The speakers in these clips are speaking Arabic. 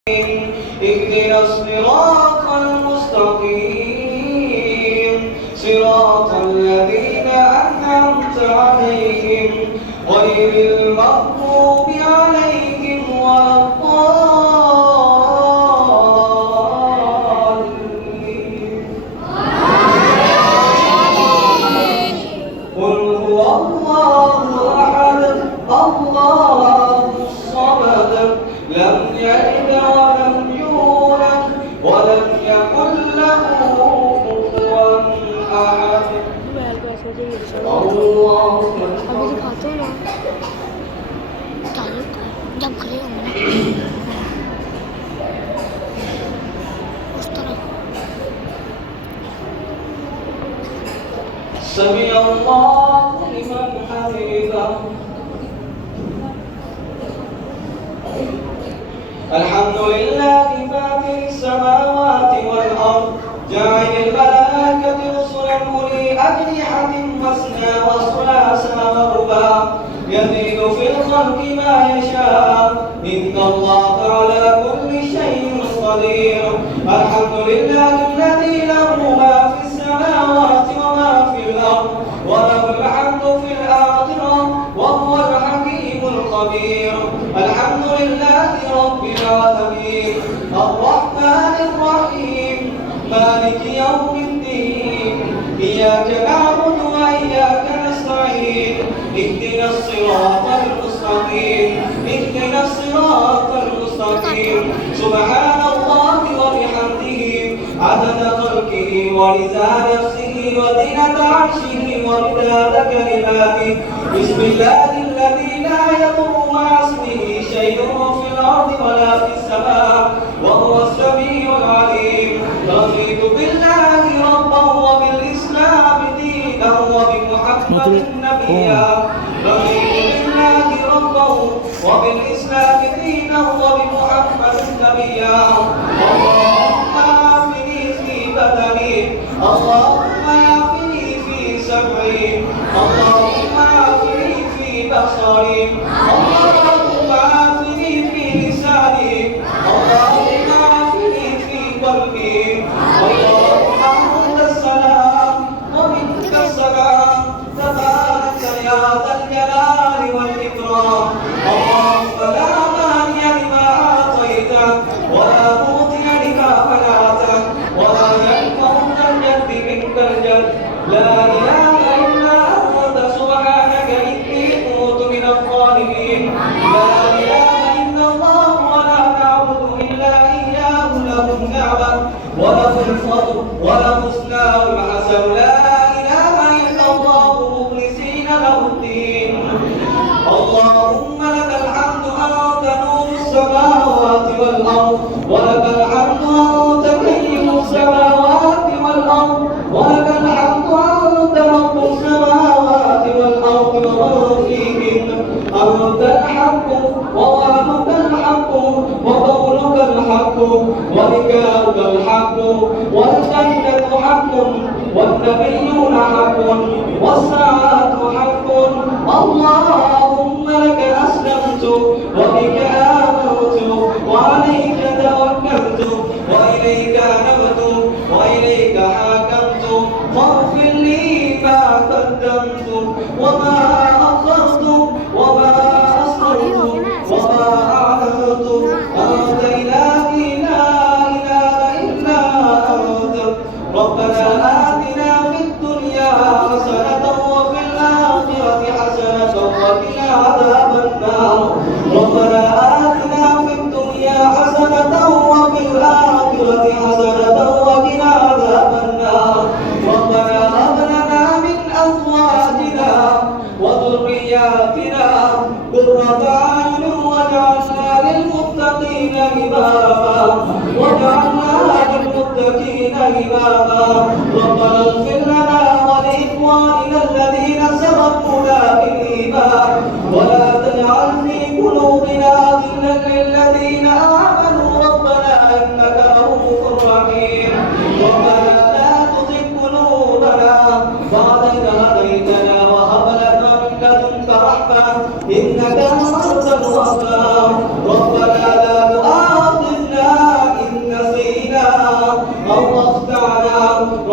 اهدنا الصراط المستقيم صراط الذين أنعمت عليهم غير المغضوب عليهم ولا الضالين. قل هو الله أحد الله الصمد لم يلد ولم يولد ولم يكن له كفوا أحد. الله سمع الله لمن حمده. الحمد لله فاطر السماوات والأرض جاعل الملائكة رسلا أولي أجنحة مثنى وثلاث ورباع يزيد في الخلق ما يشاء إن الله على كل شيء قدير. الحمد لله الذي له ما في السماوات وما في الأرض وله الحمد في الآخرة وهو الحكيم الخبير. الحمد لله رب العالمين الرحمن الرحيم مالك يوم الدين إياك نعبد وإياك نستعين اهدنا الصراط المستقيم اهدنا الصراط المستقيم. سبحان الله وبحمده عدد خلقه ورضا نفسه وزنة عرشه ومداد كلماته. بسم الله الذي لا يضر مع اسمه شيء في الأرض ولا في السماء وهو السميع العليم. رضيت بالله ربا وبالإسلام دينا وبمحمد نبيا. رضيت بالله ربا وبالإسلام دينا وبمحمد نبيا. اللهم عافني في بدني اللهم عافني في سمعي اللهم عافني في بصري اللهم عافني في لساني اللهم عافني في قلبي. اللهم أنت السلام ومنك السلام تبارك يا ذا الجلال والإكرام. اللهم لا مانع لما أعطيت ولا معطي لما منعت ولا ينفع ذا الجد منك الجد. لا إله إلا أنت سبحانك إني كنت من الظالمين. لا إله إلا الله ولا نعبد إلا إياه له النعمة وله الفضل وله الثناء الحسن. لا إله إلا الله مخلصين له الدين. اللهم لك الحمد أنت نور السماوات والأرض ولك الحمد أنت قيم السماوات والأرض ولك الحمد أنت رب السماوات والأرض ومن فيهن. أنت الحق ووعدك الحق وقولك الحق ولقاؤك الحق والجنة حق والنبيون حق والساعة حق. اللهم لك أسلمت وبك آمنت وعليك توكلت وإليك أنبت وإليك حاكمت. فاغفر لي ما قدمت وما أخرت وما أسررت وما أعلنت. أنت إلهي لا إله إلا أنت. ربنا آتنا في الدنيا حسنة وفي الآخرة حسنة وقنا عذاب النار. ربنا آتنا في الدنيا حسنة وفي الآخرة حسنة وقنا عذاب النار. ربنا هب لنا من أزواجنا وذرياتنا قرة أعين واجعلنا للمتقين إماما ربنا اغفر لنا ولإخواننا الذين سبقونا بالإيمان ولا تجعل في قلوبنا غلا للذين آمنوا ربنا إنك رؤوف رحيم. ربنا لا تزغ قلوبنا بعد إذ هديتنا وهب لنا من لدنك رحمة إنك أنت الوهاب. ربنا لا تؤاخذنا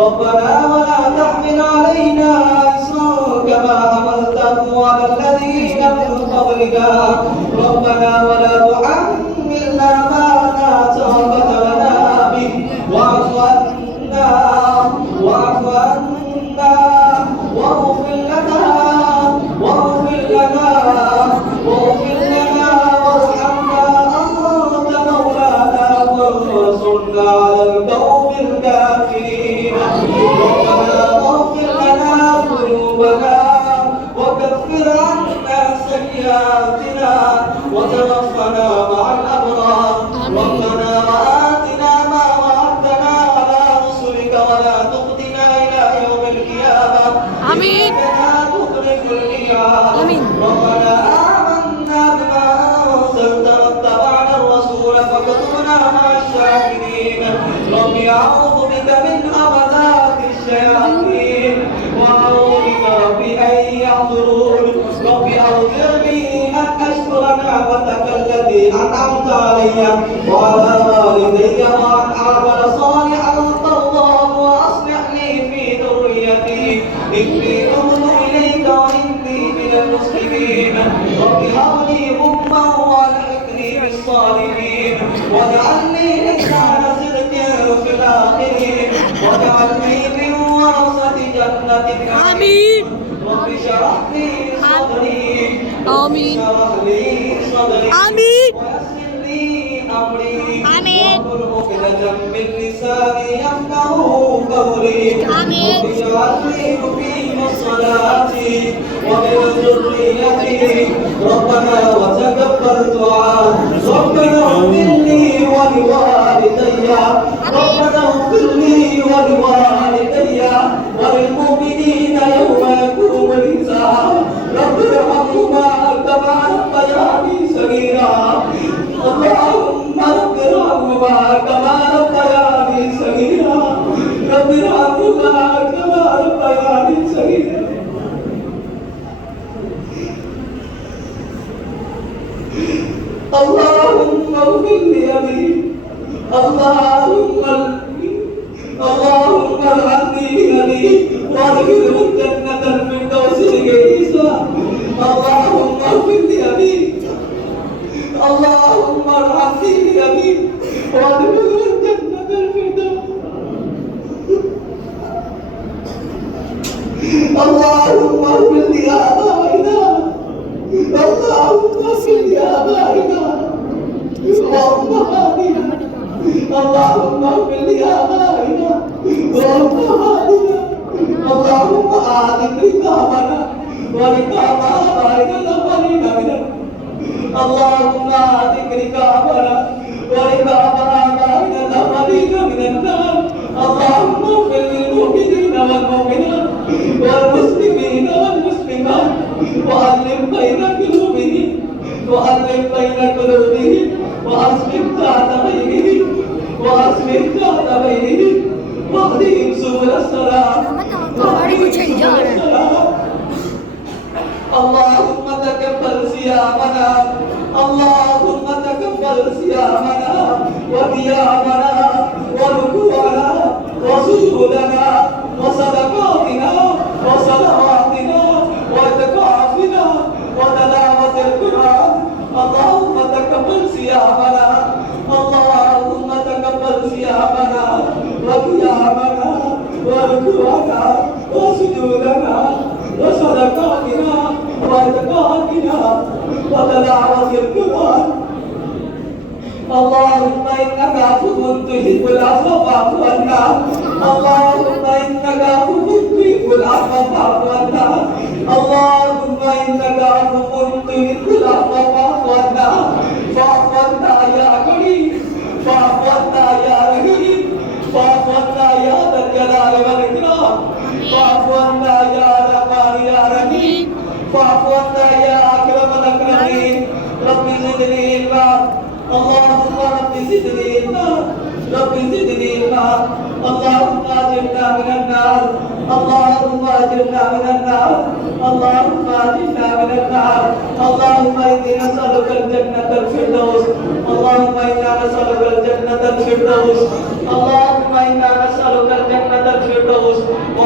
ربنا ولا تحمل علينا إصرا كما حملته على الذين من قبلنا ربنا ولا تحملنا ما لا طاقة لنا به واعف عنا واغفر لنا وارحمنا أنت مولانا فانصرنا على القوم الكافرين ربنا اغفر لنا ذنوبنا وكفر عنا سيئاتنا وتوفنا مع الأبرار ربنا وآتنا ما وعدتنا على رسلك ولا تخزنا إلى يوم القيامة آمين آمين ربنا آمنا بما أنزلت واتبعنا الرسول فاكتبنا مع الشاهدين رب أعوذ بك من همزات الشياطين وأعوذ بك رب أن يحضرون رب أوزعني أن أشكر نعمتك التي أنعمت علي وعلى والدي وأن أعمل صالحا ترضاه وأصلح لي في ذريتي إني تبت إليك وإني من المسلمين رب هب لي حكما والحقني بالصالحين واجعلني لسان صدق في الآخرين واجعلني من ورثة جنة آمين رب اشرح لي صدري آمين اشرح لي صدري آمين ويسر لي أمري آمين واحلل عقدة من لساني يفقهوا قولي آمين رب اجعل لي مقيم الصلاة ومن ذريتي ربنا وتقبل دعاء ربنا اغفر لي ولوالدي ربنا اغفر لي ولوالدي وللمؤمنين يوم يقوم الحساب رب ارحمهما كما ربياني صغيرا اللهم رب ارحمهما كما ربياني صغيرا رب ارحمهما كما ربياني صغيرا اللهم اغفر لأبي اللهم ارحمني بأبي وادخله الجنة الفردوس بغير اللهم اغفر لأبي اللهم ارحمني بأبي وادخله الجنة الفردوس اللهم اغفر لآبائنا اللهم اغفر لآبائنا وأمهاتنا اللهم اغفر لآبائنا وأمهاتنا اللهم آمن رقابنا ورقاب آبائنا الأولين منا اللهم آمن رقابنا ورقاب آبائنا الأولين من النار اللهم اغفر للمؤمنين والمؤمنات والمسلمين والمسلمات وألف بين قلوبهم وأصلح ذات بينهم واهدهم سبل السلام اللهم تقبل صيامنا اللهم تقبل صيامنا وقيامنا وركوعنا وسجودنا وصدقاتنا وصلواتنا واعتكافنا وتلاوة القرآن اللهم تقبل صيامنا اللهم تقبل صيامنا وقيامنا وركوعنا وسجودنا وصدقاتنا واعتكافنا وتلاوة القرآن اللهم إنك عفو تحب العفو فاعف عنا اللهم إنك عفو تحب العفو فاعف عنا اللهم إنك عفو تحب العفو فاعف عنا فاعف عنا يا كريم فاعف عنا يا رحيم فاعف عنا يا ذا الجلال والإكرام فاعف عنا يا رحمن يا رحيم فاعف عنا يا أكرم الأكرمين رب زدني علما اللهم رب زدني علما رب زدني علما اللهم اجرنا من النار اللهم اجرنا من النار اللهم اجرنا من النار اللهم إني نسألك الجنة الفردوس اللهم إنا نسألك الجنة الفردوس اللهم إنا نسألك الجنة الفردوس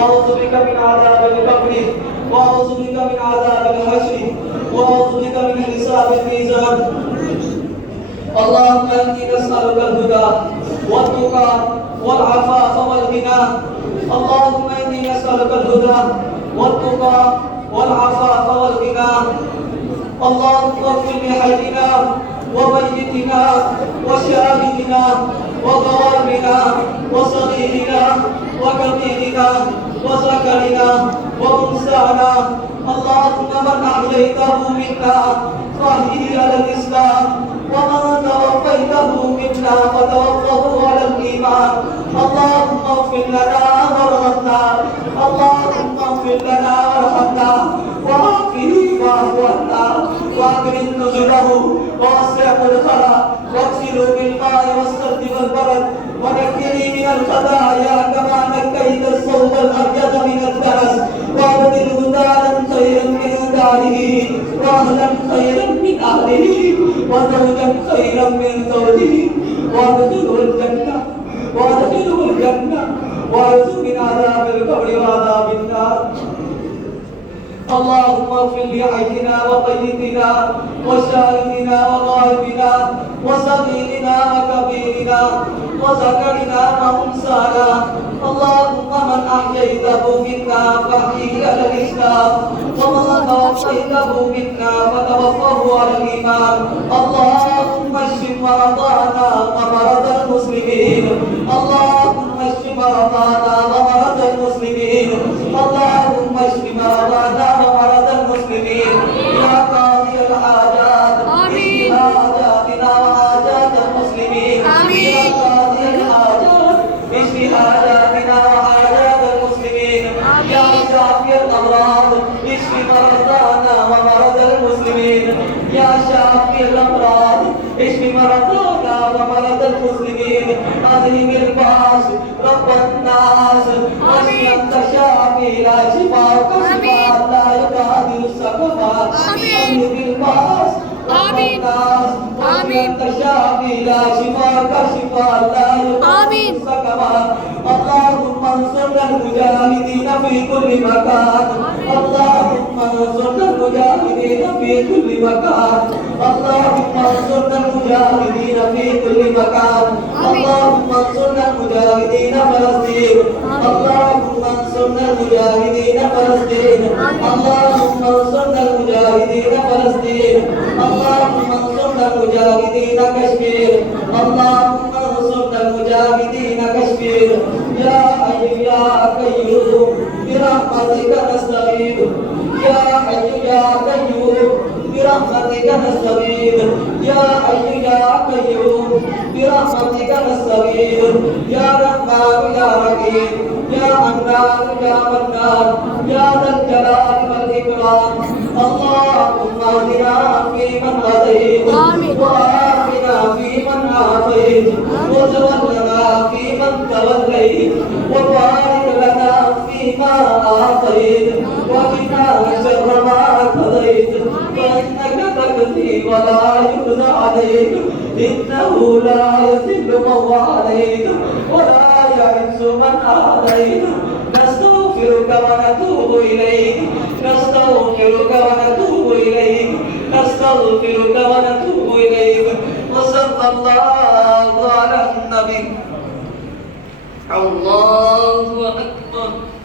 وأعوذ بك من عذاب القبر وأعوذ بك من عذاب الحشر وأعوذ بك من حساب الميزان اللهم إني نسألك الهدى والتقى والعفاف والغنى اللهم إني نسألك الهدى والتقى والعفاف والغنى اللهم اغفر لحينا وميتنا وشاهدنا وغائبنا وصغيرنا وكبيرنا وذكرنا وانثانا اللهم من احييته منا فاحيه على الاسلام ومن توفيته منا فتوفه على الايمان اللهم اغفر لنا وارحمنا اللهم اغفر لنا وارحمنا وعافه واعف عنا واكرم نزله ووسع مدخله واغسله بالماء والثلج والبرد ونقني من الخطايا كما نقيت الثوب الابيض من الدنس وابدله دارا خيرا من داره واهلا خيرا من اهله وزوجا خيرا من زوجه وادخله الجنه واعوذ من عذاب القبر وعذاب النار اللهم اغفر لحينا وميتنا وشاهدنا وغائبنا وصغيرنا وكبيرنا وذكرنا وانثانا اللهم من احييته منا فاحيه على الاسلام ومن توفيته منا فتوفه على الايمان اللهم اشف مرضانا ومرضى المسلمين اللهم اشف مرضانا ومرضى المسلمين اللهم اشف مرضانا ومرضى المسلمين يا قاضي الحاجات اشف حاجاتنا وحاجات المسلمين يا قاضي الحاجات اشف حاجاتنا وحاجات المسلمين يا شافي الامراض اشف مرضانا ومرضى المسلمين يا شافي الامراض اشف مرضانا ومرضى المسلمين اذهب الباس رب الناس واشف انت شافي لا شفاء كشفاء لا يغادر سقما اذهب الباس رب الناس واشف انت شافي لا شفاء كشفاء لا يغادر سقما اللهم انصر المجاهدين في كل مكان اللهم انصر المجاهدين في كل مكان اللهم انصر المجاهدين في كل مكان اللهم انصر المجاهدين فلسطين اللهم انصر المجاهدين فلسطين اللهم انصر المجاهدين فلسطين اللهم انصر المجاهدين كشمير اللهم انصر المجاهدين كشمير يا حي يا قيوم برحمتك نستغيث يا حي يا قيوم برحمتك نستغيث يا حي يا قيوم برحمتك نستغيث يا رحمن يا رحيم يا حنان يا منان يا ذا الجلال والاكرام اللهم اهدنا فيمن هديت وعافنا فيمن عافيت وتولنا فيمن توليت وبارك لنا فيما اعطيت وقنا شر ما قضيت فانك تقضي ولا يقضى عليك انه لا يذل من واليت ولا يعز من عاديت نستغفرك ونتوب اليك نستغفرك ونتوب اليك نستغفرك ونتوب اليك وصلى الله على النبي الله اكبر